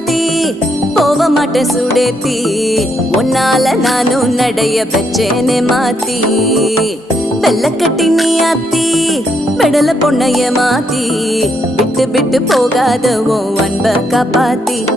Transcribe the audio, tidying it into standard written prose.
மாத்தி போக மாட்டேன் சுடேத்தி உன்னால நானும் நடைய பெச்சேனே மாத்தி வெள்ளக்கட்டி நீ ஆத்தி பெடல பொண்ணைய மாத்தி விட்டு விட்டு போகாத உன் அன்ப காப்பாத்தி